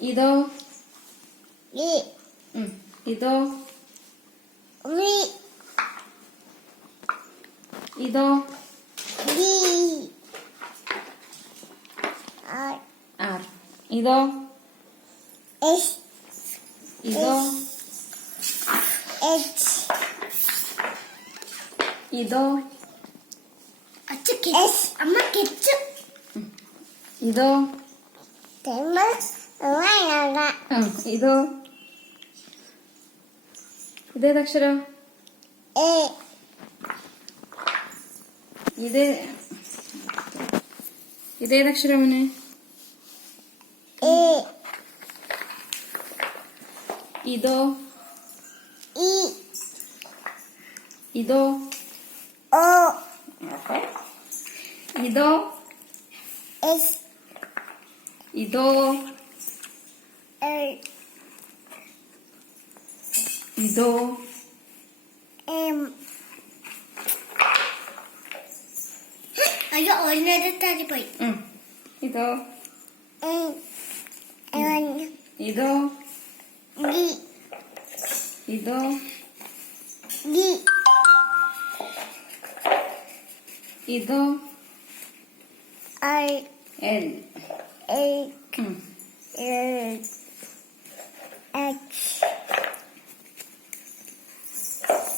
ഇതോ ഇ ഇതോ വി ഇതോ ഡി ആർ ആർ ഇതോ എസ് ഇതോ എച്ച് ഇതോ എസ് അമ്മ കെച്ച് ഇതോ ഇതോ ഇതേതക്ഷരം എ ഇതേതക്ഷരം മോനെ എ ഇതോ ഇ ഇതോ ഓ ഇതോ എസ് ഇതോ എൽ ഇതോ എം അയ്യോ ഒന്നരത്താതി പോയി ഇതോ എൻ ഇതോ ഡി ഇതോ ഡി ഇതോ ഐ എൽ എ എച്ച്